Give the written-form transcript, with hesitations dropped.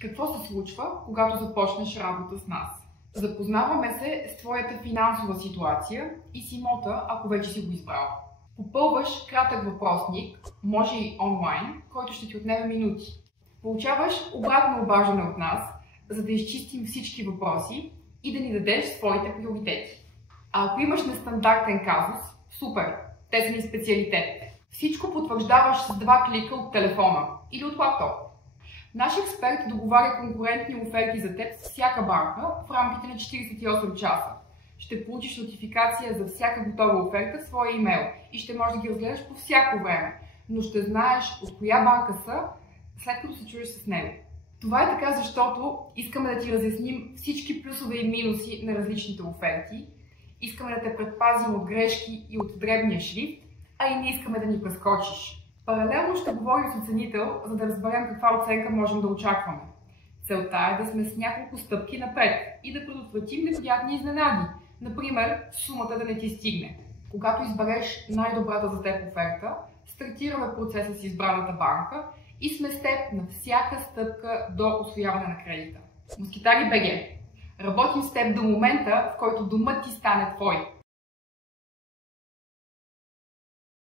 Какво се случва, когато започнеш работа с нас? Запознаваме се с твоята финансова ситуация и с имота, ако вече си го избрал. Попълваш кратък въпросник, може и онлайн, който ще ти отнеме минути. Получаваш обратно обаждане от нас, за да изчистим всички въпроси и да ни дадеш своите приоритети. А ако имаш нестандартен казус, супер, те са ни специалитет. Всичко потвърждаваш с 2 клика от телефона или от лаптоп. Наш експерт договаря конкурентни оферти за теб с всяка банка в рамките на 48 часа. Ще получиш нотификация за всяка готова оферта в своя имейл и ще можеш да ги разгледаш по всяко време, но ще знаеш от коя банка са, след като се чуеш с него. Това е така, защото искаме да ти разясним всички плюсове и минуси на различните оферти, искаме да те предпазим от грешки и от дребния шрифт, а и не искаме да ни прескочиш. Паралелно ще говорим с оценител, за да разберем каква оценка можем да очакваме. Целта е да сме с няколко стъпки напред и да предотвратим неприятни изненади, например сумата да не ти стигне. Когато избереш най-добрата за теб оферта, стартираме процеса с избраната банка и сме с теб на всяка стъпка до усвояване на кредита. Москитари БГ. Работим с теб до момента, в който домът ти стане твой.